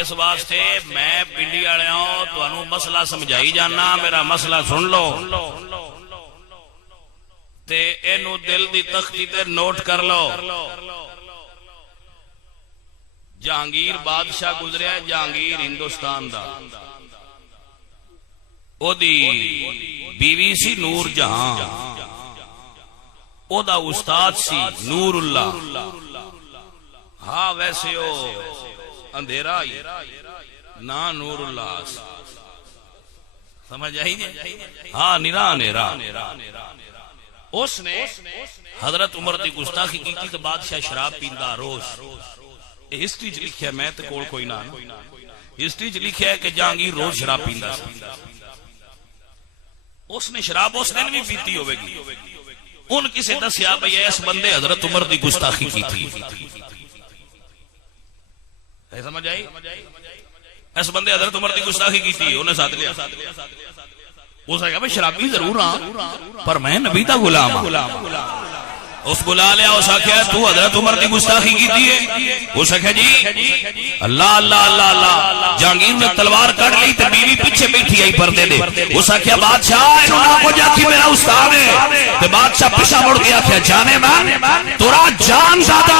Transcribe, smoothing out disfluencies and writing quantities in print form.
اس واسطے میں پنڈی والےوں تانوں مسئلہ سمجھائی جانا، میرا مسئلہ سن لو تے اینو دل دی تختی تے نوٹ کر لو۔ جہانگیر بادشاہ گزریا، جہانگیر ہندوستان دا، او دی بیوی سی نور جہاں، او دا استاد سی نور اللہ۔ ہاں ویسے او اندھیرا ہی نہ نور اللہ، سمجھ آئی جی؟ ہاں نرا اندھیرا۔ اس نے حضرت عمر دی گستاخی کی تو بادشاہ شراب پیندا روز۔ ہسٹری چ لکھیا، میں تے کول کوئی نہ، ہسٹری چ لکھیا ہے کہ جہانگیر روز شراب پیندا سی۔ اس نے شراب اس دن بھی پیتی ہوے گی، ان کسے دسیا بھئی اس بندے حضرت عمر دی گستاخی کی تھی۔ سمجھ آئی؟ اس بندے حضرت عمر دی گستاخی کی تھی، انہیں ساتھ لیا۔ اس نے کہا بھئی شرابی ضرور ہاں پر میں نبی دا غلام ہاں۔ اس بلا لیا، اس آخیا تو حضرت عمر دی گستاخی کی تھی ہے؟ اس آخیا جی اللہ اللہ اللہ اللہ۔ جہانگیر نے تلوار کٹ لی تے بیوی پیچھے بیٹھی آئی پردے دے۔ اس آخیا بادشاہ انہوں نہ کو جاتی میرا استاد ہے۔ تے بادشاہ پیچھے مڑ کے آخیا جانے من تورا جان زیادہ